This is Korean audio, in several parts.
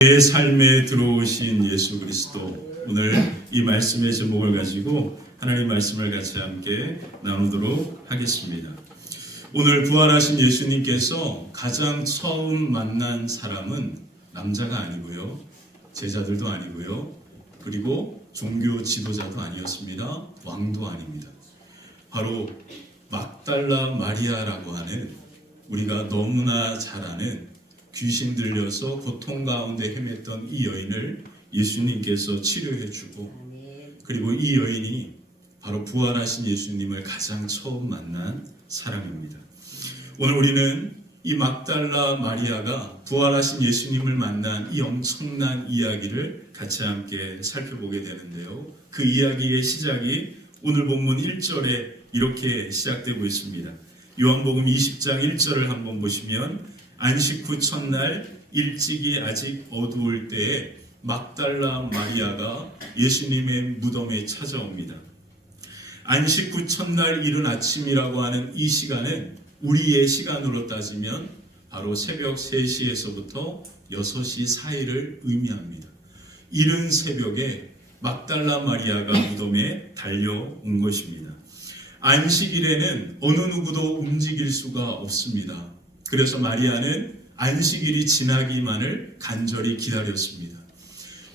내 삶에 들어오신 예수 그리스도, 오늘 이 말씀의 제목을 가지고 하나님 말씀을 같이 함께 나누도록 하겠습니다. 오늘 부활하신 예수님께서 가장 처음 만난 사람은 남자가 아니고요, 제자들도 아니고요, 그리고 종교 지도자도 아니었습니다. 왕도 아닙니다. 바로 막달라 마리아라고 하는, 우리가 너무나 잘 아는, 귀신 들려서 고통 가운데 헤맸던 이 여인을 예수님께서 치료해 주고, 그리고 이 여인이 바로 부활하신 예수님을 가장 처음 만난 사람입니다. 오늘 우리는 이 막달라 마리아가 부활하신 예수님을 만난 이 엄청난 이야기를 같이 함께 살펴보게 되는데요, 그 이야기의 시작이 오늘 본문 1절에 이렇게 시작되고 있습니다. 요한복음 20장 1절을 한번 보시면, 안식 후 첫날 일찍이 아직 어두울 때에 막달라 마리아가 예수님의 무덤에 찾아옵니다. 안식 후 첫날 이른 아침이라고 하는 이 시간은 우리의 시간으로 따지면 바로 새벽 3시에서부터 6시 사이를 의미합니다. 이른 새벽에 막달라 마리아가 무덤에 달려온 것입니다. 안식일에는 어느 누구도 움직일 수가 없습니다. 그래서 마리아는 안식일이 지나기만을 간절히 기다렸습니다.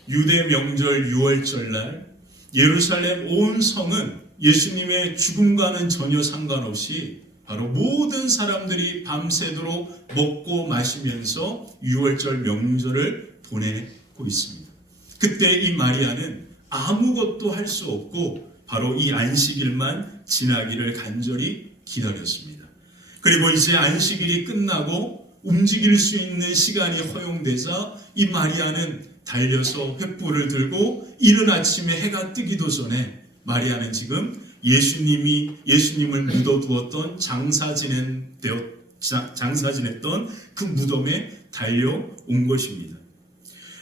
유대 명절 6월절 날 예루살렘 온 성은 예수님의 죽음과는 전혀 상관없이 바로 모든 사람들이 밤새도록 먹고 마시면서 6월절 명절을 보내고 있습니다. 그때 이 마리아는 아무것도 할 수 없고 바로 이 안식일만 지나기를 간절히 기다렸습니다. 그리고 이제 안식일이 끝나고 움직일 수 있는 시간이 허용되자 이 마리아는 달려서 횃불을 들고 이른 아침에 해가 뜨기도 전에 마리아는 지금 예수님을 묻어두었던 장사 지냈던 그 무덤에 달려온 것입니다.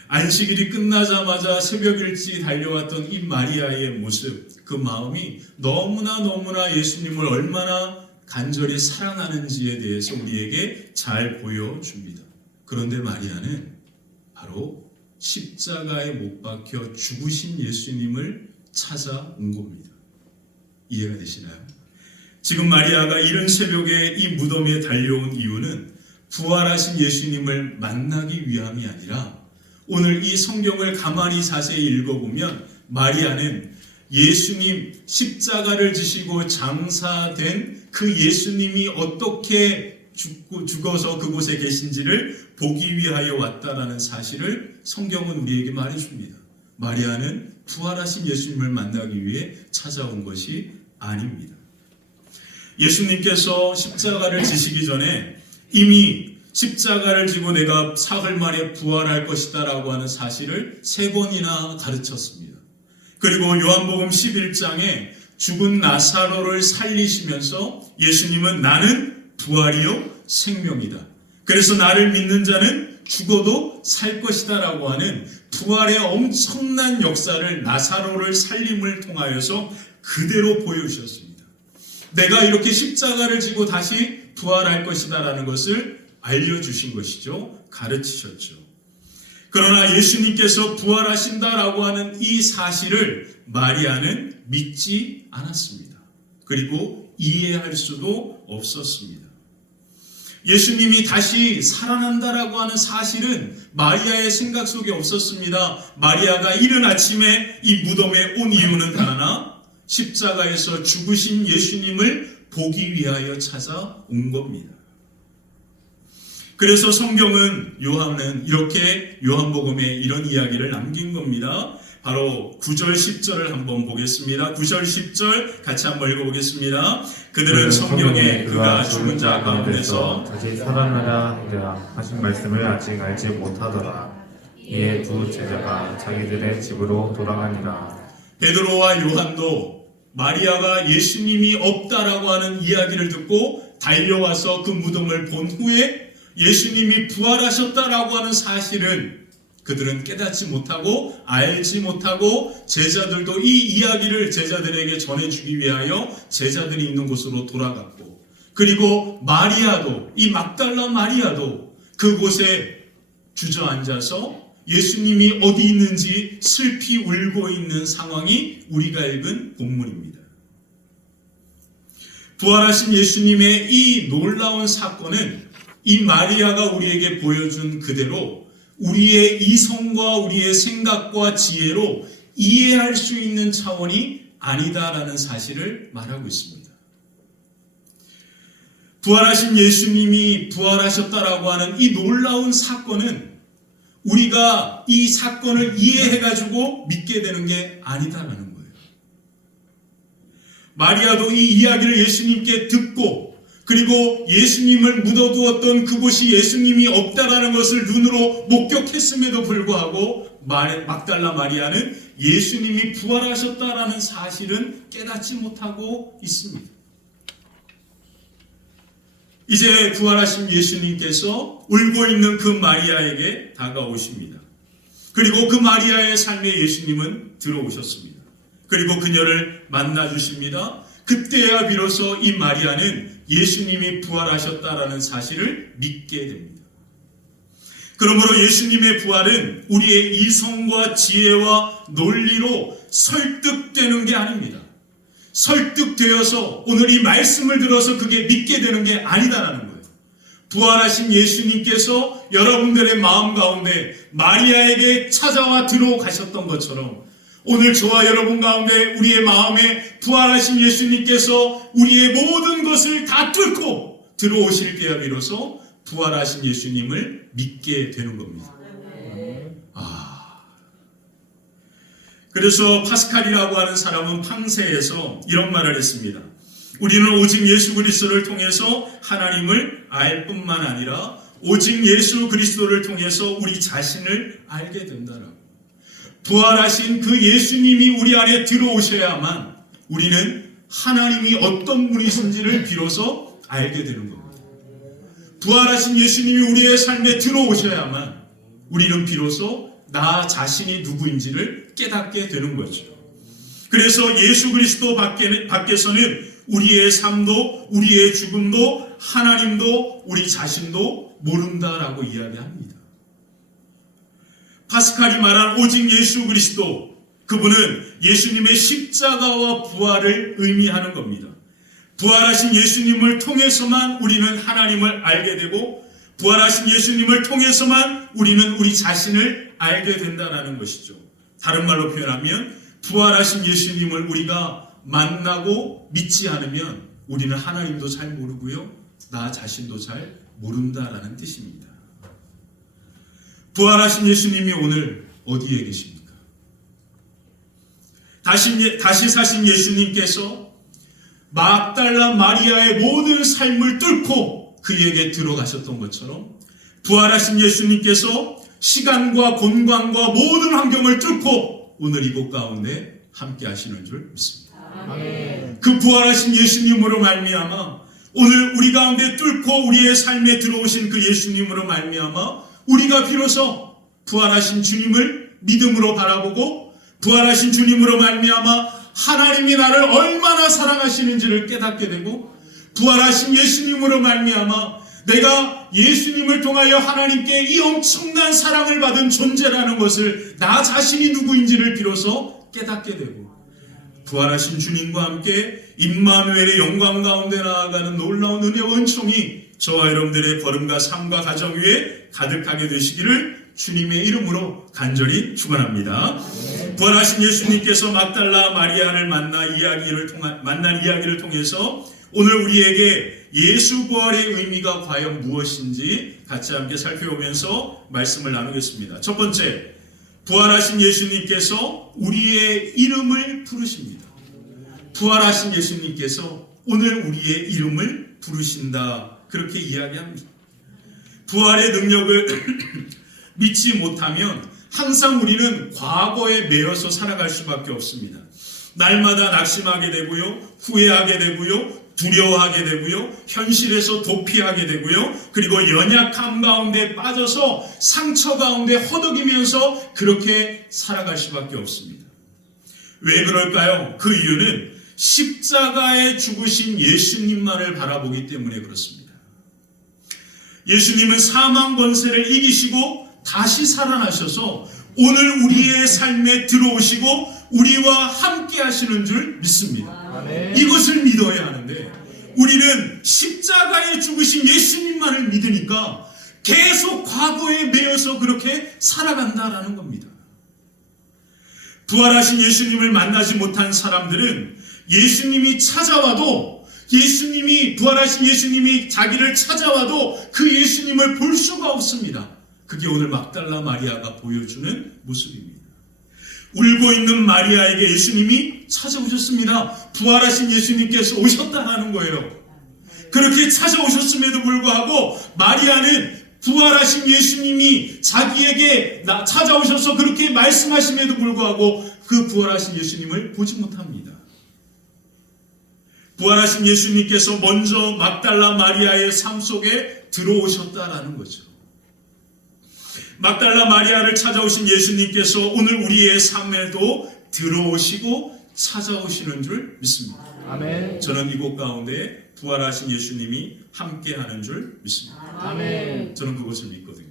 안식일이 끝나자마자 새벽 일찍 달려왔던 이 마리아의 모습, 그 마음이 너무나 예수님을 얼마나 간절히 사랑하는지에 대해서 우리에게 잘 보여줍니다. 그런데 마리아는 바로 십자가에 못 박혀 죽으신 예수님을 찾아온 겁니다. 이해가 되시나요? 지금 마리아가 이른 새벽에 이 무덤에 달려온 이유는 부활하신 예수님을 만나기 위함이 아니라, 오늘 이 성경을 가만히 자세히 읽어보면 마리아는 예수님 십자가를 지시고 장사된 그 예수님이 어떻게 죽어서 그곳에 계신지를 보기 위하여 왔다라는 사실을 성경은 우리에게 말해줍니다. 마리아는 부활하신 예수님을 만나기 위해 찾아온 것이 아닙니다. 예수님께서 십자가를 지시기 전에 이미 십자가를 지고 내가 사흘 만에 부활할 것이다 라고 하는 사실을 3번이나 가르쳤습니다. 그리고 요한복음 11장에 죽은 나사로를 살리시면서 예수님은 나는 부활이요 생명이다. 그래서 나를 믿는 자는 죽어도 살 것이다 라고 하는 부활의 엄청난 역사를 나사로를 살림을 통하여서 그대로 보여주셨습니다. 내가 이렇게 십자가를 지고 다시 부활할 것이다 라는 것을 알려주신 것이죠. 가르치셨죠. 그러나 예수님께서 부활하신다라고 하는 이 사실을 마리아는 믿지 않았습니다. 그리고 이해할 수도 없었습니다. 예수님이 다시 살아난다라고 하는 사실은 마리아의 생각 속에 없었습니다. 마리아가 이른 아침에 이 무덤에 온 이유는 단 하나, 십자가에서 죽으신 예수님을 보기 위하여 찾아온 겁니다. 그래서 성경은, 요한은 이렇게 요한복음에 이런 이야기를 남긴 겁니다. 바로 9절 10절을 한번 보겠습니다. 9절 10절 같이 한번 읽어보겠습니다. 그들은 성경에 그가 죽은 자 가운데서 다시 살아나라 하신 말씀을 아직 알지 못하더라. 이에 두 제자가 자기들의 집으로 돌아가니라. 베드로와 요한도 마리아가 예수님이 없다라고 하는 이야기를 듣고 달려와서 그 무덤을 본 후에 예수님이 부활하셨다라고 하는 사실은 그들은 깨닫지 못하고 알지 못하고, 제자들도 이 이야기를 제자들에게 전해주기 위하여 제자들이 있는 곳으로 돌아갔고, 그리고 마리아도, 이 막달라 마리아도 그곳에 주저앉아서 예수님이 어디 있는지 슬피 울고 있는 상황이 우리가 읽은 본문입니다. 부활하신 예수님의 이 놀라운 사건은 이 마리아가 우리에게 보여준 그대로 우리의 이성과 우리의 생각과 지혜로 이해할 수 있는 차원이 아니다라는 사실을 말하고 있습니다. 부활하신 예수님이 부활하셨다라고 하는 이 놀라운 사건은 우리가 이 사건을 이해해가지고 믿게 되는 게 아니다라는 거예요. 마리아도 이 이야기를 예수님께 듣고 그리고 예수님을 묻어두었던 그곳이 예수님이 없다라는 것을 눈으로 목격했음에도 불구하고 막달라 마리아는 예수님이 부활하셨다라는 사실은 깨닫지 못하고 있습니다. 이제 부활하신 예수님께서 울고 있는 그 마리아에게 다가오십니다. 그리고 그 마리아의 삶에 예수님은 들어오셨습니다. 그리고 그녀를 만나주십니다. 그때야 비로소 이 마리아는 예수님이 부활하셨다라는 사실을 믿게 됩니다. 그러므로 예수님의 부활은 우리의 이성과 지혜와 논리로 설득되는 게 아닙니다. 설득되어서 오늘 이 말씀을 들어서 그게 믿게 되는 게 아니다라는 거예요. 부활하신 예수님께서 여러분들의 마음 가운데 마리아에게 찾아와 들어가셨던 것처럼 오늘 저와 여러분 가운데 우리의 마음에 부활하신 예수님께서 우리의 모든 것을 다 뚫고 들어오실 때야 비로소 부활하신 예수님을 믿게 되는 겁니다. 그래서 파스칼이라고 하는 사람은 팡세에서 이런 말을 했습니다. 우리는 오직 예수 그리스도를 통해서 하나님을 알 뿐만 아니라 오직 예수 그리스도를 통해서 우리 자신을 알게 된다라고. 부활하신 그 예수님이 우리 안에 들어오셔야만 우리는 하나님이 어떤 분이신지를 비로소 알게 되는 겁니다. 부활하신 예수님이 우리의 삶에 들어오셔야만 우리는 비로소 나 자신이 누구인지를 깨닫게 되는 거죠. 그래서 예수 그리스도 밖에서는 우리의 삶도 우리의 죽음도 하나님도 우리 자신도 모른다라고 이야기합니다. 파스칼이 말한 오직 예수 그리스도, 그분은 예수님의 십자가와 부활을 의미하는 겁니다. 부활하신 예수님을 통해서만 우리는 하나님을 알게 되고 부활하신 예수님을 통해서만 우리는 우리 자신을 알게 된다는 것이죠. 다른 말로 표현하면 부활하신 예수님을 우리가 만나고 믿지 않으면 우리는 하나님도 잘 모르고요. 나 자신도 잘 모른다라는 뜻입니다. 부활하신 예수님이 오늘 어디에 계십니까? 다시 사신 예수님께서 막달라 마리아의 모든 삶을 뚫고 그에게 들어가셨던 것처럼 부활하신 예수님께서 시간과 공간과 모든 환경을 뚫고 오늘 이곳 가운데 함께 하시는 줄 믿습니다. 아멘. 그 부활하신 예수님으로 말미암아 오늘 우리 가운데 뚫고 우리의 삶에 들어오신 그 예수님으로 말미암아 우리가 비로소 부활하신 주님을 믿음으로 바라보고 부활하신 주님으로 말미암아 하나님이 나를 얼마나 사랑하시는지를 깨닫게 되고 부활하신 예수님으로 말미암아 내가 예수님을 통하여 하나님께 이 엄청난 사랑을 받은 존재라는 것을 나 자신이 누구인지를 비로소 깨닫게 되고 부활하신 주님과 함께 임마누엘의 영광 가운데 나아가는 놀라운 은혜와 은총이 저와 여러분들의 걸음과 삶과 가정 위에 가득하게 되시기를 주님의 이름으로 간절히 축원합니다. 부활하신 예수님께서 막달라 마리아를 만난 이야기를 통해서 오늘 우리에게 예수 부활의 의미가 과연 무엇인지 같이 함께 살펴보면서 말씀을 나누겠습니다. 첫 번째, 부활하신 예수님께서 우리의 이름을 부르십니다. 부활하신 예수님께서 오늘 우리의 이름을 부르신다. 그렇게 이야기합니다. 부활의 능력을 믿지 못하면 항상 우리는 과거에 매여서 살아갈 수밖에 없습니다. 날마다 낙심하게 되고요, 후회하게 되고요, 두려워하게 되고요, 현실에서 도피하게 되고요, 그리고 연약함 가운데 빠져서 상처 가운데 허덕이면서 그렇게 살아갈 수밖에 없습니다. 왜 그럴까요? 그 이유는 십자가에 죽으신 예수님만을 바라보기 때문에 그렇습니다. 예수님은 사망 권세를 이기시고 다시 살아나셔서 오늘 우리의 삶에 들어오시고 우리와 함께 하시는 줄 믿습니다. 아멘. 이것을 믿어야 하는데 우리는 십자가에 죽으신 예수님만을 믿으니까 계속 과거에 매여서 그렇게 살아간다라는 겁니다. 부활하신 예수님을 만나지 못한 사람들은 예수님이 찾아와도 부활하신 예수님이 자기를 찾아와도 그 예수님을 볼 수가 없습니다. 그게 오늘 막달라 마리아가 보여주는 모습입니다. 울고 있는 마리아에게 예수님이 찾아오셨습니다. 부활하신 예수님께서 오셨다라는 거예요. 그렇게 찾아오셨음에도 불구하고 마리아는 부활하신 예수님이 자기에게 찾아오셔서 그렇게 말씀하심에도 불구하고 그 부활하신 예수님을 보지 못합니다. 부활하신 예수님께서 먼저 막달라 마리아의 삶 속에 들어오셨다라는 거죠. 막달라 마리아를 찾아오신 예수님께서 오늘 우리의 삶에도 들어오시고 찾아오시는 줄 믿습니다. 아멘. 저는 이곳 가운데 부활하신 예수님이 함께하는 줄 믿습니다. 아멘. 저는 그것을 믿거든요.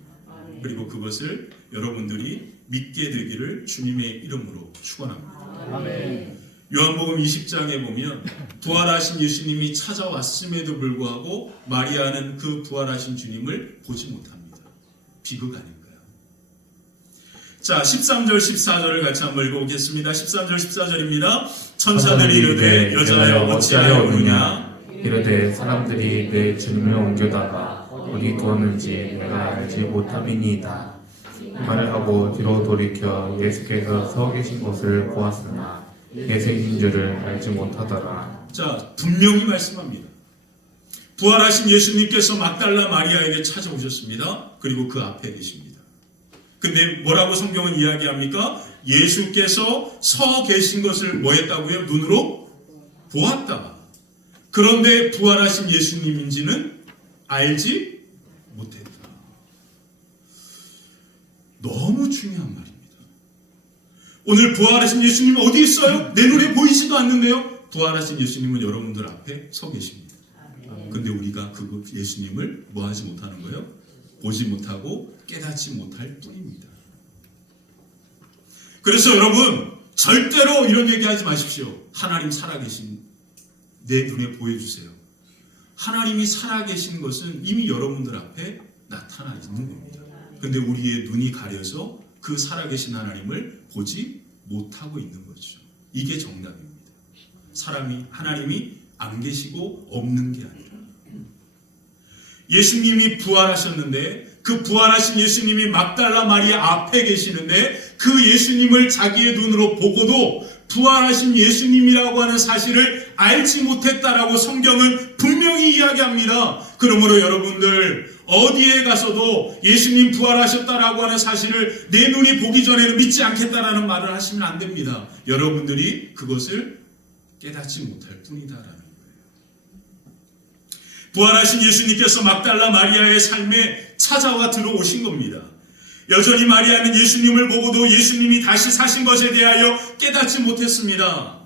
그리고 그것을 여러분들이 믿게 되기를 주님의 이름으로 축원합니다. 아멘. 요한복음 20장에 보면 부활하신 예수님이 찾아왔음에도 불구하고 마리아는 그 부활하신 주님을 보지 못합니다. 비극 아닌가요? 자, 13절 14절을 같이 한번 읽어보겠습니다. 13절 14절입니다. 천사들이 이르되 여자여 어찌하여 우느냐. 이르되 사람들이 내 주님을 옮겨다가 어디 두었는지 내가 알지 못함이니이다. 이 말을 하고 뒤로 돌이켜 예수께서 서 계신 곳을 보았으나 예수인 줄을 알지 못하더라. 자, 분명히 말씀합니다. 부활하신 예수님께서 막달라 마리아에게 찾아오셨습니다. 그리고 그 앞에 계십니다. 근데 뭐라고 성경은 이야기합니까? 예수께서 서 계신 것을 뭐 했다고요? 눈으로 보았다. 그런데 부활하신 예수님인지는 알지 못했다. 너무 중요한 말입니다. 오늘 부활하신 예수님은 어디 있어요? 내 눈에 보이지도 않는데요. 부활하신 예수님은 여러분들 앞에 서 계십니다. 근데 우리가 그 예수님을 뭐 하지 못하는 거예요? 보지 못하고 깨닫지 못할 뿐입니다. 그래서 여러분 절대로 이런 얘기하지 마십시오. 하나님 살아계신 내 눈에 보여주세요. 하나님이 살아계신 것은 이미 여러분들 앞에 나타나 있는 겁니다. 근데 우리의 눈이 가려서 그 살아계신 하나님을 보지 못하고 있는 거죠. 이게 정답입니다. 하나님이 안 계시고 없는 게 아니라 예수님이 부활하셨는데 그 부활하신 예수님이 막달라 마리아 앞에 계시는데 그 예수님을 자기의 눈으로 보고도 부활하신 예수님이라고 하는 사실을 알지 못했다라고 성경은 분명히 이야기합니다. 그러므로 여러분들 어디에 가서도 예수님 부활하셨다라고 하는 사실을 내 눈이 보기 전에는 믿지 않겠다라는 말을 하시면 안 됩니다. 여러분들이 그것을 깨닫지 못할 뿐이다라는 거예요. 부활하신 예수님께서 막달라 마리아의 삶에 찾아와 들어오신 겁니다. 여전히 마리아는 예수님을 보고도 예수님이 다시 사신 것에 대하여 깨닫지 못했습니다.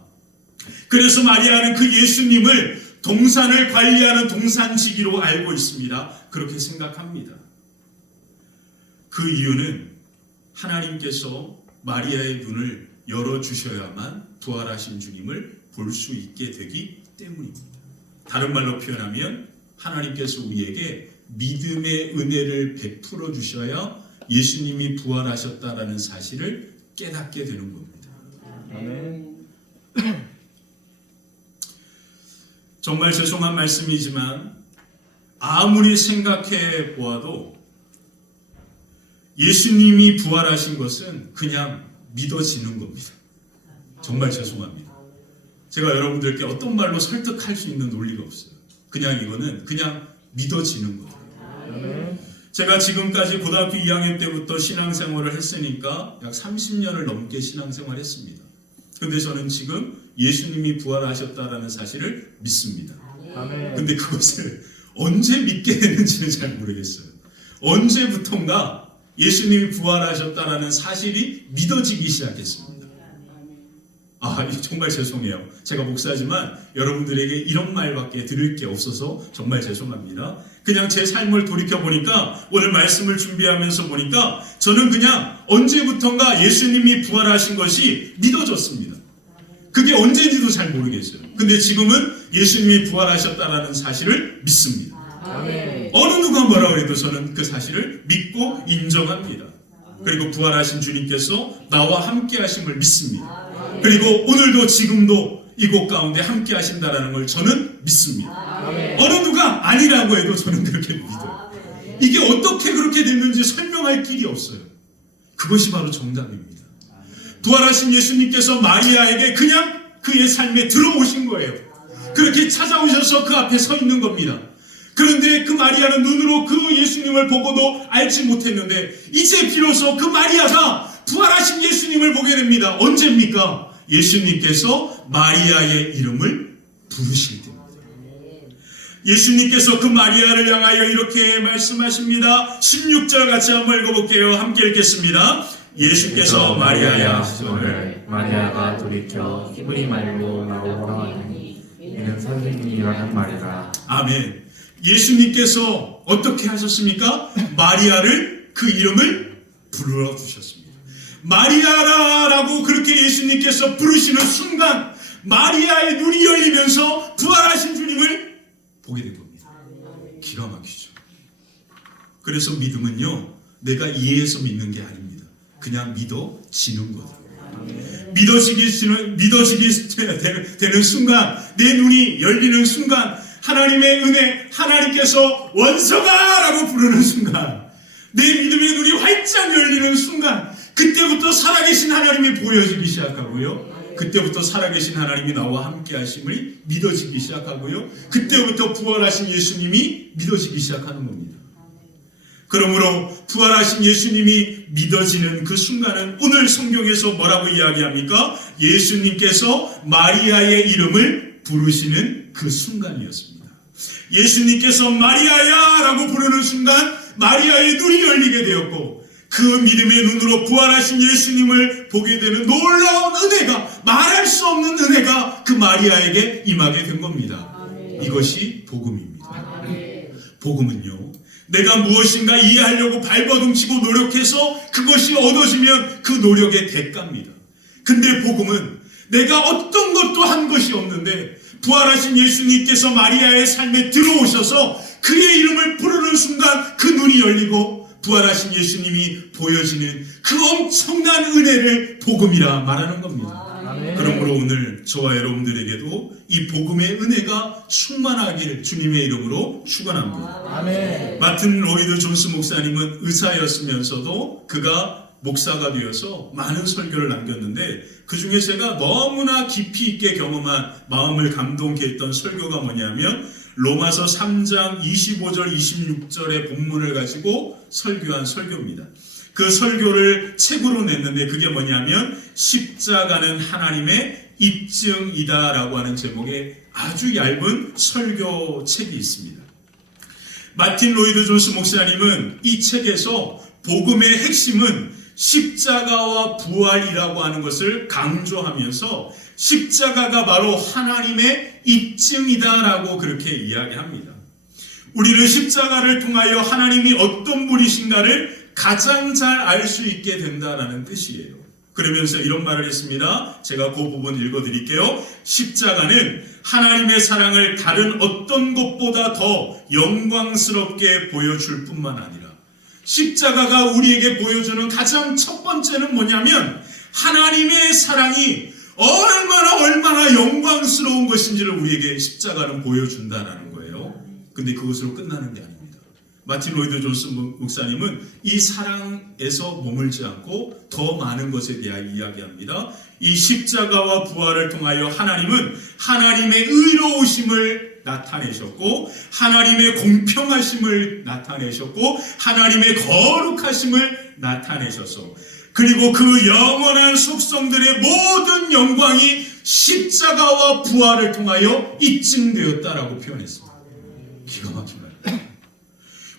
그래서 마리아는 그 예수님을 동산을 관리하는 동산지기로 알고 있습니다. 그렇게 생각합니다. 그 이유는 하나님께서 마리아의 눈을 열어주셔야만 부활하신 주님을 볼 수 있게 되기 때문입니다. 다른 말로 표현하면 하나님께서 우리에게 믿음의 은혜를 베풀어 주셔야 예수님이 부활하셨다라는 사실을 깨닫게 되는 겁니다. 아멘. 정말 죄송한 말씀이지만 아무리 생각해 보아도 예수님이 부활하신 것은 그냥 믿어지는 겁니다. 정말 죄송합니다. 제가 여러분들께 어떤 말로 설득할 수 있는 논리가 없어요. 이거는 그냥 믿어지는 거예요. 제가 지금까지 고등학교 2학년 때부터 신앙생활을 했으니까 약 30년을 넘게 신앙생활을 했습니다. 근데 저는 지금 예수님이 부활하셨다라는 사실을 믿습니다. 아멘. 근데 그것을 언제 믿게 됐는지는 잘 모르겠어요. 언제부턴가 예수님이 부활하셨다라는 사실이 믿어지기 시작했습니다. 정말 죄송해요. 제가 목사지만 여러분들에게 이런 말밖에 들을 게 없어서 정말 죄송합니다. 그냥 제 삶을 돌이켜보니까 오늘 말씀을 준비하면서 보니까 저는 그냥 언제부턴가 예수님이 부활하신 것이 믿어졌습니다. 그게 언제인지도 잘 모르겠어요. 근데 지금은 예수님이 부활하셨다라는 사실을 믿습니다. 어느 누가 뭐라고 해도 저는 그 사실을 믿고 인정합니다. 그리고 부활하신 주님께서 나와 함께 하심을 믿습니다. 그리고 오늘도 지금도 이곳 가운데 함께 하신다라는 걸 저는 믿습니다. 어느 누가 아니라고 해도 저는 그렇게 믿어요. 이게 어떻게 그렇게 됐는지 설명할 길이 없어요. 그것이 바로 정답입니다. 부활하신 예수님께서 마리아에게 그냥 그의 삶에 들어오신 거예요. 그렇게 찾아오셔서 그 앞에 서 있는 겁니다. 그런데 그 마리아는 눈으로 그 예수님을 보고도 알지 못했는데 이제 비로소 그 마리아가 부활하신 예수님을 보게 됩니다. 언제입니까? 예수님께서 마리아의 이름을 부르실 때입니다. 예수님께서 그 마리아를 향하여 이렇게 말씀하십니다. 16절 같이 한번 읽어볼게요. 함께 읽겠습니다. 예수께서 마리아야 오늘 마리아가 돌이켜 히브리 말로 나오라 하니 이는 선생님이라는 말이라. 아멘. 예수님께서 어떻게 하셨습니까? 마리아를 그 이름을 불러주셨습니다. 마리아라고 그렇게 예수님께서 부르시는 순간 마리아의 눈이 열리면서 부활하신 주님을 보게 된 겁니다. 기가 막히죠. 그래서 믿음은요, 내가 이해해서 믿는 게 아닙니다. 그냥 믿어지는 거다. 믿어지게 되는 순간, 내 눈이 열리는 순간, 하나님의 은혜, 하나님께서 원서가라고 부르는 순간, 내 믿음의 눈이 활짝 열리는 순간, 그때부터 살아계신 하나님이 보여지기 시작하고요. 그때부터 살아계신 하나님이 나와 함께 하심을 믿어지기 시작하고요. 그때부터 부활하신 예수님이 믿어지기 시작하는 겁니다. 그러므로 부활하신 예수님이 믿어지는 그 순간은 오늘 성경에서 뭐라고 이야기합니까? 예수님께서 마리아의 이름을 부르시는 그 순간이었습니다. 예수님께서 마리아야 라고 부르는 순간 마리아의 눈이 열리게 되었고 그 믿음의 눈으로 부활하신 예수님을 보게 되는 놀라운 은혜가, 말할 수 없는 은혜가 그 마리아에게 임하게 된 겁니다. 이것이 복음입니다. 복음은요, 내가 무엇인가 이해하려고 발버둥치고 노력해서 그것이 얻어지면 그 노력의 대가입니다. 근데 복음은 내가 어떤 것도 한 것이 없는데 부활하신 예수님께서 마리아의 삶에 들어오셔서 그의 이름을 부르는 순간 그 눈이 열리고 부활하신 예수님이 보여지는 그 엄청난 은혜를 복음이라 말하는 겁니다. 그러므로 오늘 저와 여러분들에게도 이 복음의 은혜가 충만하기를 주님의 이름으로 축원합니다. 마틴 로이드 존스 목사님은 의사였으면서도 그가 목사가 되어서 많은 설교를 남겼는데 그 중에 제가 너무나 깊이 있게 경험한, 마음을 감동케 했던 설교가 뭐냐면 로마서 3장 25절 26절의 본문을 가지고 설교한 설교입니다. 그 설교를 책으로 냈는데 그게 뭐냐면 십자가는 하나님의 입증이다 라고 하는 제목의 아주 얇은 설교책이 있습니다. 마틴 로이드 존스 목사님은 이 책에서 복음의 핵심은 십자가와 부활이라고 하는 것을 강조하면서 십자가가 바로 하나님의 입증이다라고 그렇게 이야기합니다. 우리는 십자가를 통하여 하나님이 어떤 분이신가를 가장 잘 알 수 있게 된다라는 뜻이에요. 그러면서 이런 말을 했습니다. 제가 그 부분 읽어드릴게요. 십자가는 하나님의 사랑을 다른 어떤 것보다 더 영광스럽게 보여줄 뿐만 아니라 십자가가 우리에게 보여주는 가장 첫 번째는 뭐냐면 하나님의 사랑이 얼마나 영광스러운 것인지를 우리에게 십자가는 보여준다는 거예요. 근데 그것으로 끝나는 게 아닙니다. 마틴 로이드 존스 목사님은 이 사랑에서 머물지 않고 더 많은 것에 대하여 이야기합니다. 이 십자가와 부활을 통하여 하나님은 하나님의 의로우심을 나타내셨고 하나님의 공평하심을 나타내셨고 하나님의 거룩하심을 나타내셔서 그리고 그 영원한 속성들의 모든 영광이 십자가와 부활을 통하여 입증되었다라고 표현했습니다. 기가 막힌 말이에요.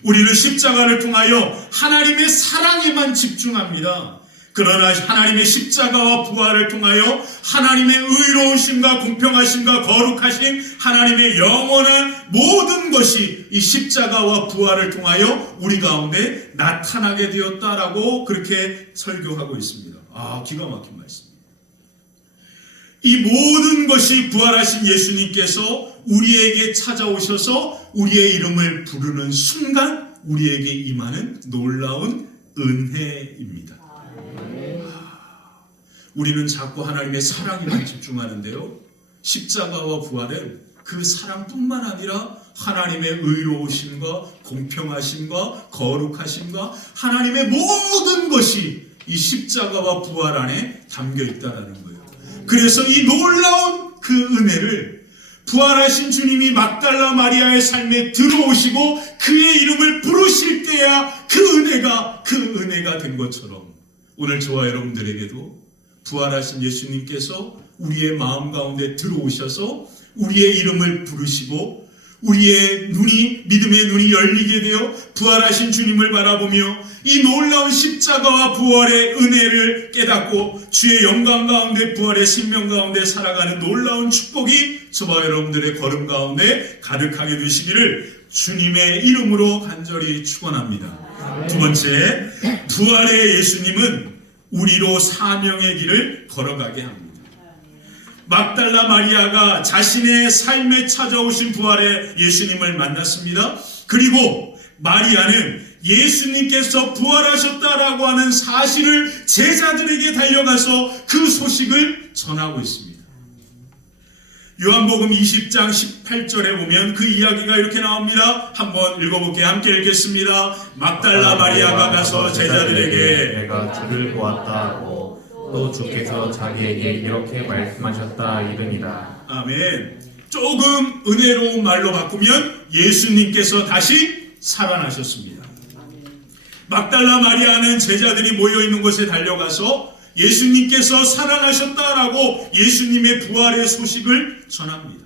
우리는 십자가를 통하여 하나님의 사랑에만 집중합니다. 그러나 하나님의 십자가와 부활을 통하여 하나님의 의로우심과 공평하심과 거룩하심, 하나님의 영원한 모든 것이 이 십자가와 부활을 통하여 우리 가운데 나타나게 되었다라고 그렇게 설교하고 있습니다. 기가 막힌 말씀입니다. 이 모든 것이 부활하신 예수님께서 우리에게 찾아오셔서 우리의 이름을 부르는 순간 우리에게 임하는 놀라운 은혜입니다. 우리는 자꾸 하나님의 사랑에만 집중하는데요, 십자가와 부활은 그 사랑뿐만 아니라 하나님의 의로우심과 공평하심과 거룩하심과 하나님의 모든 것이 이 십자가와 부활 안에 담겨 있다는 거예요. 그래서 이 놀라운 그 은혜를 부활하신 주님이 막달라 마리아의 삶에 들어오시고 그의 이름을 부르실 때야 그 은혜가 된 것처럼 오늘 저와 여러분들에게도 부활하신 예수님께서 우리의 마음 가운데 들어오셔서 우리의 이름을 부르시고 우리의 믿음의 눈이 열리게 되어 부활하신 주님을 바라보며 이 놀라운 십자가와 부활의 은혜를 깨닫고 주의 영광 가운데 부활의 생명 가운데 살아가는 놀라운 축복이 저와 여러분들의 걸음 가운데 가득하게 되시기를 주님의 이름으로 간절히 축원합니다. 두 번째, 부활의 예수님은 우리로 사명의 길을 걸어가게 합니다. 막달라 마리아가 자신의 삶에 찾아오신 부활의 예수님을 만났습니다. 그리고 마리아는 예수님께서 부활하셨다라고 하는 사실을 제자들에게 달려가서 그 소식을 전하고 있습니다. 요한복음 20장 18절에 보면 그 이야기가 이렇게 나옵니다. 한번 읽어볼게요. 함께 읽겠습니다. 막달라 마리아가 가서 제자들에게 내가 주를 보았다 하고 또 주께서 자기에게 이렇게 말씀하셨다 이르니라. 아멘. 조금 은혜로운 말로 바꾸면 예수님께서 다시 살아나셨습니다. 막달라 마리아는 제자들이 모여있는 곳에 달려가서 예수님께서 살아나셨다라고 예수님의 부활의 소식을 전합니다.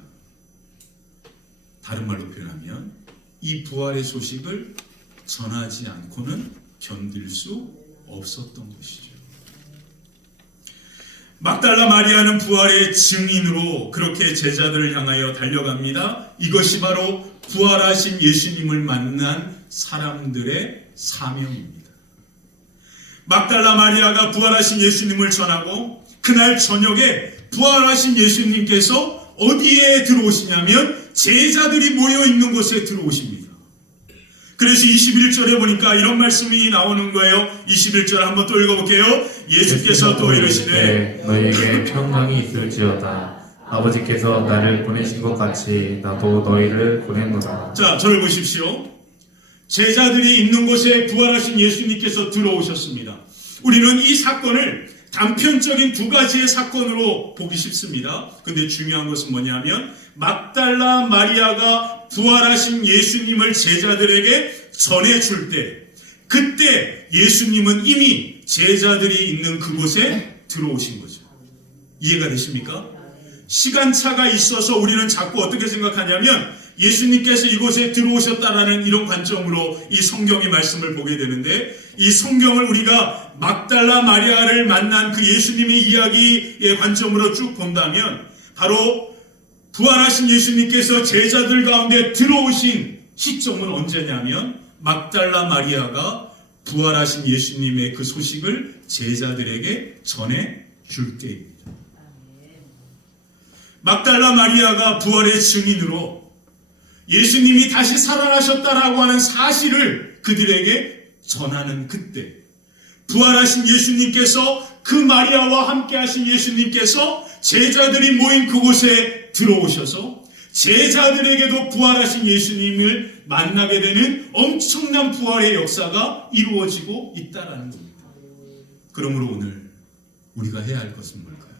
다른 말로 표현하면 이 부활의 소식을 전하지 않고는 견딜 수 없었던 것이죠. 막달라 마리아는 부활의 증인으로 그렇게 제자들을 향하여 달려갑니다. 이것이 바로 부활하신 예수님을 만난 사람들의 사명입니다. 막달라 마리아가 부활하신 예수님을 전하고 그날 저녁에 부활하신 예수님께서 어디에 들어오시냐면 제자들이 모여있는 곳에 들어오십니다. 그래서 21절에 보니까 이런 말씀이 나오는 거예요. 21절 한번 또 읽어볼게요. 예수께서 또 이르시되 너희에게 평강이 있을지어다. 아버지께서 나를 보내신 것 같이 나도 너희를 보냈노라. 자, 저를 보십시오. 제자들이 있는 곳에 부활하신 예수님께서 들어오셨습니다. 우리는 이 사건을 단편적인 두 가지의 사건으로 보기 쉽습니다. 근데 중요한 것은 뭐냐면 막달라 마리아가 부활하신 예수님을 제자들에게 전해줄 때 그때 예수님은 이미 제자들이 있는 그곳에 들어오신 거죠. 이해가 되십니까? 시간차가 있어서 우리는 자꾸 어떻게 생각하냐면 예수님께서 이곳에 들어오셨다라는 이런 관점으로 이 성경의 말씀을 보게 되는데 이 성경을 우리가 막달라 마리아를 만난 그 예수님의 이야기의 관점으로 쭉 본다면 바로 부활하신 예수님께서 제자들 가운데 들어오신 시점은 언제냐면 막달라 마리아가 부활하신 예수님의 그 소식을 제자들에게 전해줄 때입니다. 막달라 마리아가 부활의 증인으로 예수님이 다시 살아나셨다라고 하는 사실을 그들에게 전하는 그때 부활하신 예수님께서 그 마리아와 함께 하신 예수님께서 제자들이 모인 그곳에 들어오셔서 제자들에게도 부활하신 예수님을 만나게 되는 엄청난 부활의 역사가 이루어지고 있다는 겁니다. 그러므로 오늘 우리가 해야 할 것은 뭘까요?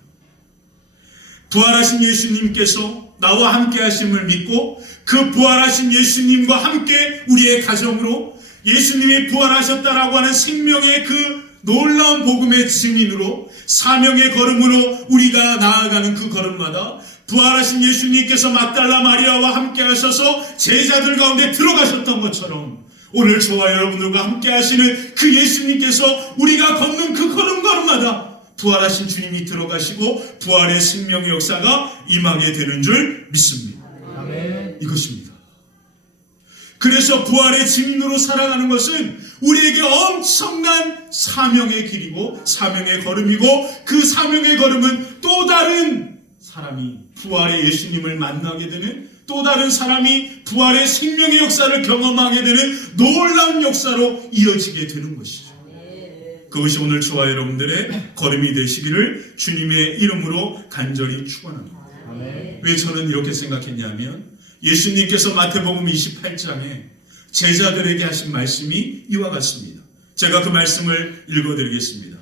부활하신 예수님께서 나와 함께 하심을 믿고 그 부활하신 예수님과 함께 우리의 가정으로 예수님이 부활하셨다라고 하는 생명의 그 놀라운 복음의 증인으로 사명의 걸음으로 우리가 나아가는 그 걸음마다 부활하신 예수님께서 막달라 마리아와 함께 하셔서 제자들 가운데 들어가셨던 것처럼 오늘 저와 여러분들과 함께 하시는 그 예수님께서 우리가 걷는 그 걸음걸음마다 부활하신 주님이 들어가시고 부활의 생명의 역사가 임하게 되는 줄 믿습니다. 아멘. 이것입니다. 그래서 부활의 증인으로 살아가는 것은 우리에게 엄청난 사명의 길이고 사명의 걸음이고, 그 사명의 걸음은 또 다른 사람이 부활의 예수님을 만나게 되는, 또 다른 사람이 부활의 생명의 역사를 경험하게 되는 놀라운 역사로 이어지게 되는 것이죠. 그것이 오늘 저와 여러분들의 걸음이 되시기를 주님의 이름으로 간절히 축원합니다. 왜 저는 이렇게 생각했냐면, 예수님께서 마태복음 28장에 제자들에게 하신 말씀이 이와 같습니다. 제가 그 말씀을 읽어드리겠습니다.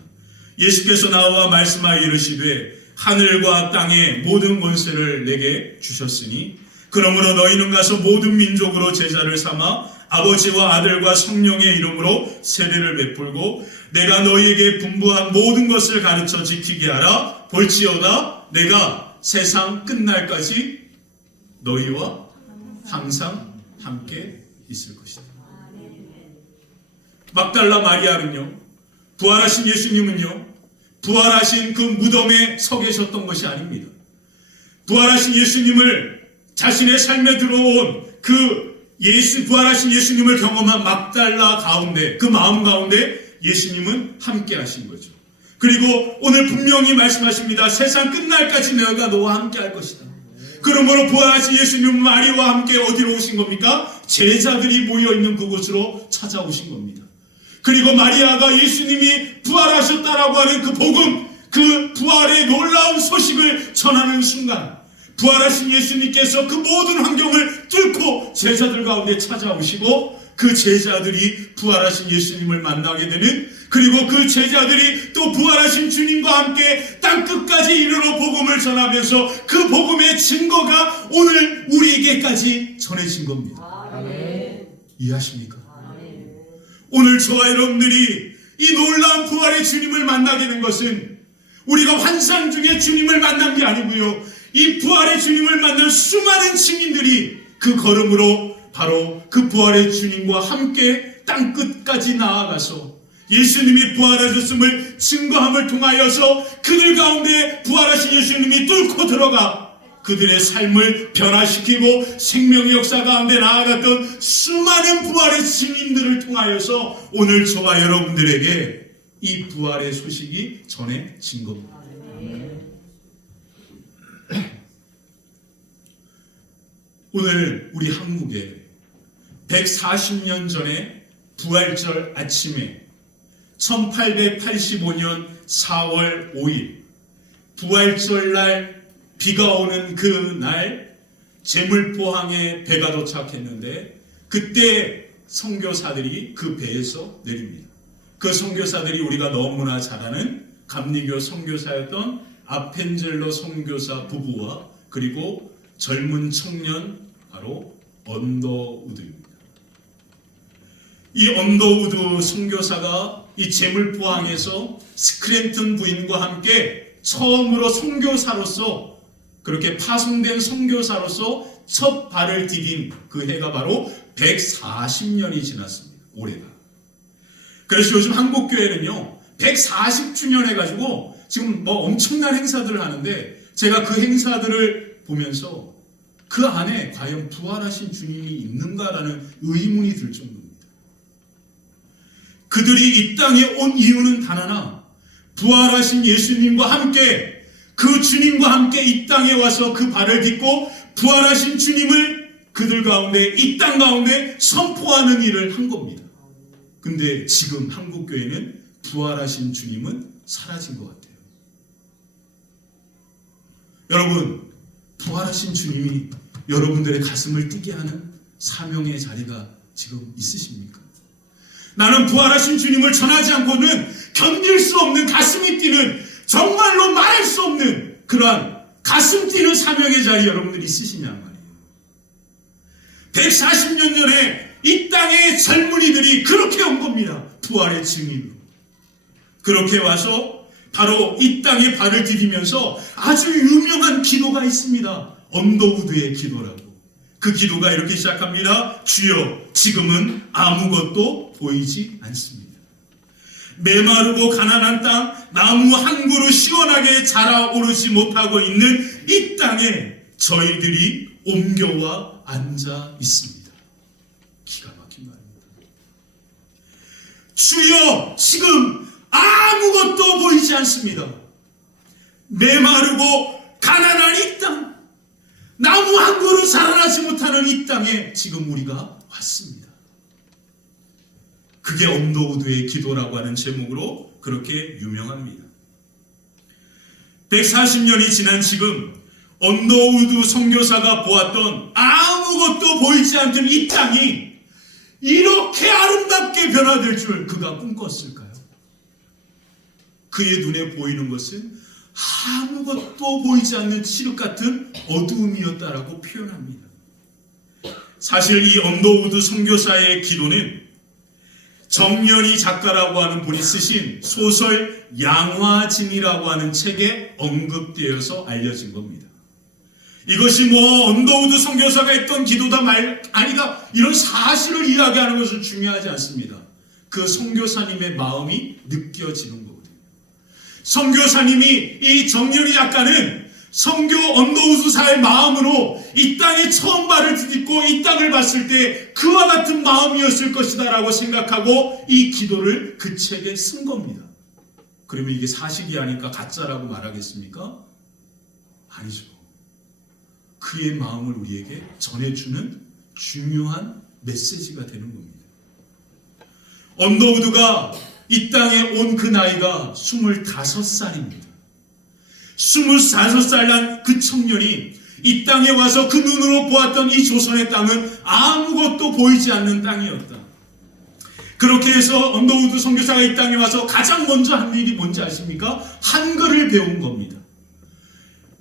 예수께서 나와 말씀하여 이르시되 하늘과 땅의 모든 권세를 내게 주셨으니 그러므로 너희는 가서 모든 민족으로 제자를 삼아 아버지와 아들과 성령의 이름으로 세례를 베풀고 내가 너희에게 분부한 모든 것을 가르쳐 지키게 하라. 볼지어다 내가 세상 끝날까지 너희와 항상 함께 있을 것이다. 막달라 마리아는요, 부활하신 예수님은요, 부활하신 그 무덤에 서 계셨던 것이 아닙니다. 부활하신 예수님을 자신의 삶에 들어온 부활하신 예수님을 경험한 막달라 가운데, 그 마음 가운데 예수님은 함께 하신 거죠. 그리고 오늘 분명히 말씀하십니다. 세상 끝날까지 내가 너와 함께 할 것이다. 그러므로 부활하신 예수님은 마리아와 함께 어디로 오신 겁니까? 제자들이 모여있는 그곳으로 찾아오신 겁니다. 그리고 마리아가 예수님이 부활하셨다라고 하는 그 복음, 그 부활의 놀라운 소식을 전하는 순간 부활하신 예수님께서 그 모든 환경을 뚫고 제자들 가운데 찾아오시고 그 제자들이 부활하신 예수님을 만나게 되는, 그리고 그 제자들이 또 부활하신 주님과 함께 땅끝까지 이르러 복음을 전하면서 그 복음의 증거가 오늘 우리에게까지 전해진 겁니다. 아멘. 이해하십니까? 오늘 저와 여러분들이 이 놀라운 부활의 주님을 만나게 된 것은 우리가 환상 중에 주님을 만난 게 아니고요, 이 부활의 주님을 만난 수많은 증인들이 그 걸음으로 바로 그 부활의 주님과 함께 땅끝까지 나아가서 예수님이 부활하셨음을 증거함을 통하여서 그들 가운데 부활하신 예수님이 뚫고 들어가 그들의 삶을 변화시키고 생명의 역사 가운데 나아갔던 수많은 부활의 증인들을 통하여서 오늘 저와 여러분들에게 이 부활의 소식이 전해진 겁니다. 오늘 우리 한국에 140년 전에 부활절 아침에 1885년 4월 5일 부활절날 비가 오는 그날 제물포항에 배가 도착했는데 그때 선교사들이 그 배에서 내립니다. 그 선교사들이 우리가 너무나 잘 아는 감리교 선교사였던 아펜젤로 선교사 부부와 그리고 젊은 청년 바로 언더우드입니다. 이 언더우드 선교사가 이 제물포항에서 스크랜튼 부인과 함께 처음으로 선교사로서, 그렇게 파송된 선교사로서 첫 발을 디딘 그 해가 바로 140년이 지났습니다. 올해가. 그래서 요즘 한국교회는요 140주년 해가지고 지금 뭐 엄청난 행사들을 하는데, 제가 그 행사들을 보면서 그 안에 과연 부활하신 주님이 있는가라는 의문이 들 정도입니다. 그들이 이 땅에 온 이유는 단 하나, 부활하신 예수님과 함께, 그 주님과 함께 이 땅에 와서 그 발을 딛고 부활하신 주님을 그들 가운데, 이 땅 가운데 선포하는 일을 한 겁니다. 근데 지금 한국교회는 부활하신 주님은 사라진 것 같아요. 여러분, 부활하신 주님이 여러분들의 가슴을 뛰게 하는 사명의 자리가 지금 있으십니까? 나는 부활하신 주님을 전하지 않고는 견딜 수 없는, 가슴이 뛰는, 정말로 말할 수 없는 그러한 가슴 뛰는 사명의 자리 여러분들이 있으시냐 말이에요. 140년 전에 이 땅의 젊은이들이 그렇게 온 겁니다. 부활의 증인으로. 그렇게 와서 바로 이 땅에 발을 디디면서 아주 유명한 기도가 있습니다. 언더우드의 기도라고. 그 기도가 이렇게 시작합니다. 주여, 지금은 아무것도 보이지 않습니다. 메마르고 가난한 땅, 나무 한 그루 시원하게 자라오르지 못하고 있는 이 땅에 저희들이 옮겨와 앉아 있습니다. 기가 막힌 말입니다. 주여, 지금 아무것도 보이지 않습니다. 메마르고 가난한 이 땅, 나무 한 그루 자라나지 못하는 이 땅에 지금 우리가 왔습니다. 그게 언더우드의 기도라고 하는 제목으로 그렇게 유명합니다. 140년이 지난 지금 언더우드 선교사가 보았던 아무것도 보이지 않던 이 땅이 이렇게 아름답게 변화될 줄 그가 꿈꿨을까요? 그의 눈에 보이는 것은 아무것도 보이지 않는 칠흑 같은 어두움이었다라고 표현합니다. 사실 이 언더우드 선교사의 기도는 정연희 작가라고 하는 분이 쓰신 소설 양화짐이라고 하는 책에 언급되어서 알려진 겁니다. 이것이 뭐 언더우드 선교사가 했던 기도다 아니가 이런 사실을 이야기하는 것은 중요하지 않습니다. 그 선교사님의 마음이 느껴지는 거거든요. 선교사님이 이 정연희 작가는 선교 언더우드사의 마음으로 이 땅에 처음 발을 디딛고 이 땅을 봤을 때 그와 같은 마음이었을 것이다 라고 생각하고 이 기도를 그 책에 쓴 겁니다. 그러면 이게 사실이 아니까 가짜라고 말하겠습니까? 아니죠. 그의 마음을 우리에게 전해주는 중요한 메시지가 되는 겁니다. 언더우드가 이 땅에 온 그 나이가 25살입니다. 25살 난 그 청년이 이 땅에 와서 그 눈으로 보았던 이 조선의 땅은 아무것도 보이지 않는 땅이었다. 그렇게 해서 언더우드 선교사가 이 땅에 와서 가장 먼저 한 일이 뭔지 아십니까? 한글을 배운 겁니다.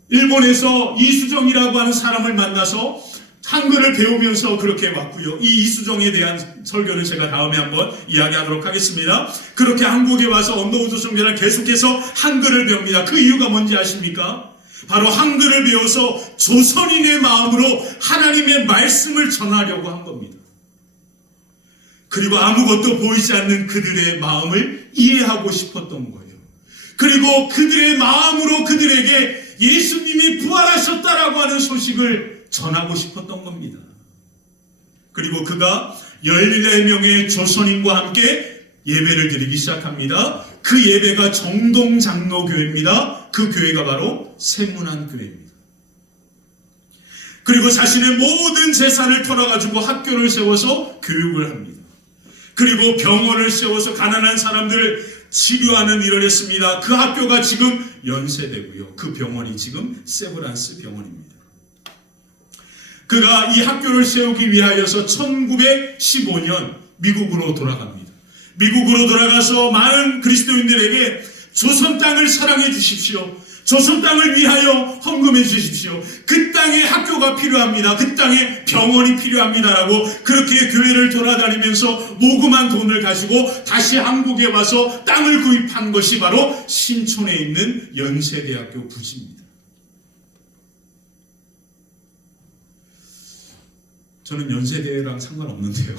일본에서 이수정이라고 하는 사람을 만나서 한글을 배우면서 그렇게 왔고요. 이 이수정에 대한 설교는 제가 다음에 한번 이야기하도록 하겠습니다. 그렇게 한국에 와서 언더우드 선교사를 계속해서 한글을 배웁니다. 그 이유가 뭔지 아십니까? 바로 한글을 배워서 조선인의 마음으로 하나님의 말씀을 전하려고 한 겁니다. 그리고 아무것도 보이지 않는 그들의 마음을 이해하고 싶었던 거예요. 그리고 그들의 마음으로 그들에게 예수님이 부활하셨다라고 하는 소식을 전하고 싶었던 겁니다. 그리고 그가 14명의 조선인과 함께 예배를 드리기 시작합니다. 그 예배가 정동장로교회입니다. 그 교회가 바로 세문안교회입니다. 그리고 자신의 모든 재산을 털어가지고 학교를 세워서 교육을 합니다. 그리고 병원을 세워서 가난한 사람들을 치료하는 일을 했습니다. 그 학교가 지금 연세대고요. 그 병원이 지금 세브란스 병원입니다. 그가 이 학교를 세우기 위하여서 1915년 미국으로 돌아갑니다. 미국으로 돌아가서 많은 그리스도인들에게 조선 땅을 사랑해 주십시오. 조선 땅을 위하여 헌금해 주십시오. 그 땅에 학교가 필요합니다. 그 땅에 병원이 필요합니다라고 그렇게 교회를 돌아다니면서 모금한 돈을 가지고 다시 한국에 와서 땅을 구입한 것이 바로 신촌에 있는 연세대학교 부지입니다. 저는 연세대랑 상관없는데요.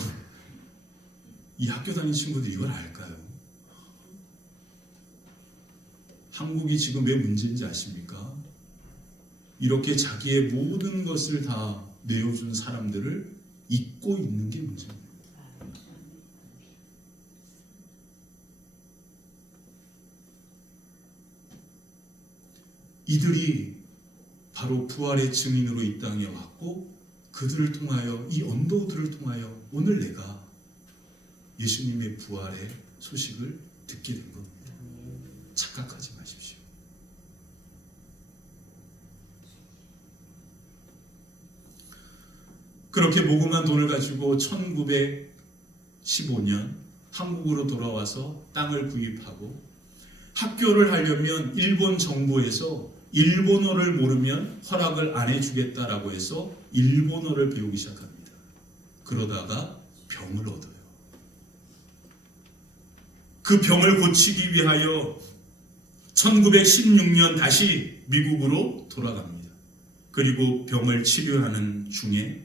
이 학교 다니는 친구들이 이걸 알까요? 한국이 지금 왜 문제인지 아십니까? 이렇게 자기의 모든 것을 다 내어준 사람들을 잊고 있는 게 문제입니다. 이들이 바로 부활의 증인으로 이 땅에 왔고 그들을 통하여 이 언더우드를 통하여 오늘 내가 예수님의 부활의 소식을 듣게 된 겁니다. 착각하지 마십시오. 그렇게 모금한 돈을 가지고 1915년 한국으로 돌아와서 땅을 구입하고 학교를 하려면 일본 정부에서 일본어를 모르면 허락을 안 해주겠다라고 해서 일본어를 배우기 시작합니다. 그러다가 병을 얻어요. 그 병을 고치기 위하여 1916년 다시 미국으로 돌아갑니다. 그리고 병을 치료하는 중에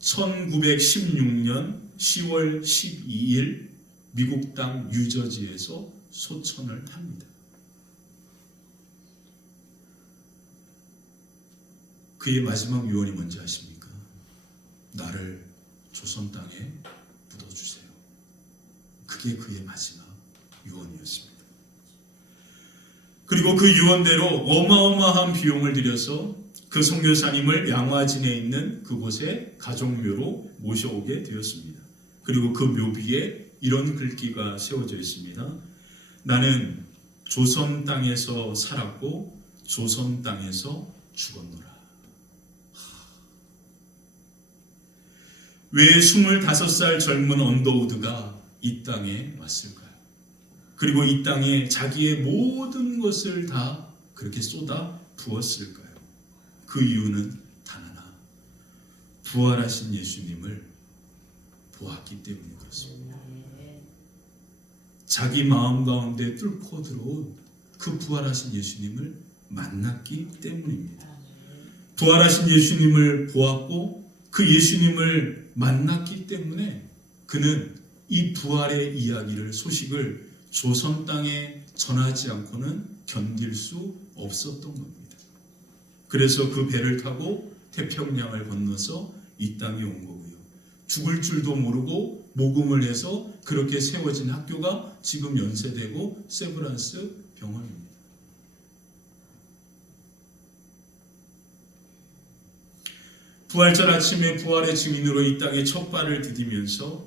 1916년 10월 12일 미국 땅 뉴저지에서 소천을 합니다. 그의 마지막 유언이 뭔지 아십니까? 나를 조선 땅에 묻어주세요. 그게 그의 마지막 유언이었습니다. 그리고 그 유언대로 어마어마한 비용을 들여서 그 선교사님을 양화진에 있는 그곳에 가족묘로 모셔오게 되었습니다. 그리고 그 묘비에 이런 글귀가 세워져 있습니다. 나는 조선 땅에서 살았고 조선 땅에서 죽었노라. 왜 25살 젊은 언더우드가 이 땅에 왔을까요? 그리고 이 땅에 자기의 모든 것을 다 그렇게 쏟아 부었을까요? 그 이유는 단 하나, 부활하신 예수님을 보았기 때문인 것입니다. 자기 마음 가운데 뚫고 들어온 그 부활하신 예수님을 만났기 때문입니다. 부활하신 예수님을 보았고 그 예수님을 만났기 때문에 그는 이 부활의 이야기를, 소식을 조선 땅에 전하지 않고는 견딜 수 없었던 겁니다. 그래서 그 배를 타고 태평양을 건너서 이 땅에 온 거고요. 죽을 줄도 모르고 모금을 해서 그렇게 세워진 학교가 지금 연세대고 세브란스 병원입니다. 부활절 아침에 부활의 증인으로 이 땅에 첫 발을 디디면서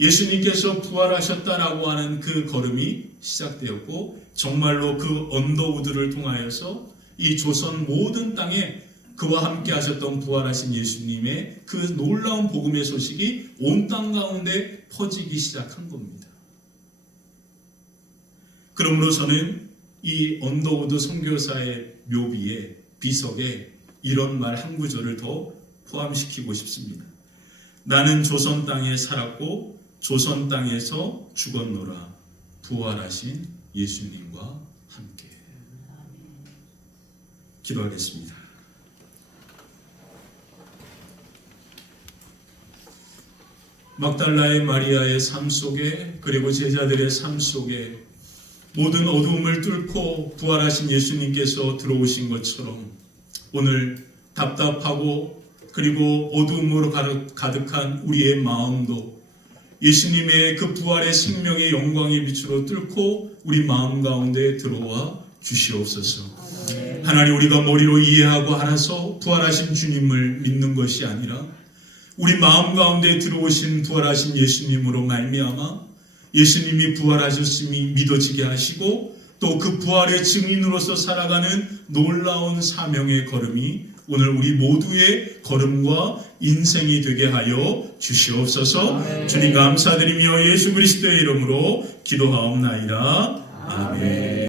예수님께서 부활하셨다라고 하는 그 걸음이 시작되었고, 정말로 그 언더우드를 통하여서 이 조선 모든 땅에 그와 함께 하셨던 부활하신 예수님의 그 놀라운 복음의 소식이 온 땅 가운데 퍼지기 시작한 겁니다. 그러므로 저는 이 언더우드 선교사의 묘비에, 비석에 이런 말 한 구절을 더 포함시키고 싶습니다. 나는 조선 땅에 살았고 조선 땅에서 죽었노라. 부활하신 예수님과 함께. 기도하겠습니다. 막달라의 마리아의 삶 속에, 그리고 제자들의 삶 속에 모든 어두움을 뚫고 부활하신 예수님께서 들어오신 것처럼 오늘 답답하고 그리고 어두움으로 가득한 우리의 마음도 예수님의 그 부활의 생명의 영광의 빛으로 뚫고 우리 마음 가운데 들어와 주시옵소서. 하나님, 우리가 머리로 이해하고 알아서 부활하신 주님을 믿는 것이 아니라 우리 마음 가운데 들어오신 부활하신 예수님으로 말미암아 예수님이 부활하셨음이 믿어지게 하시고 또 그 부활의 증인으로서 살아가는 놀라운 사명의 걸음이 오늘 우리 모두의 걸음과 인생이 되게 하여 주시옵소서. 주님 감사드리며 예수 그리스도의 이름으로 기도하옵나이다. 아멘.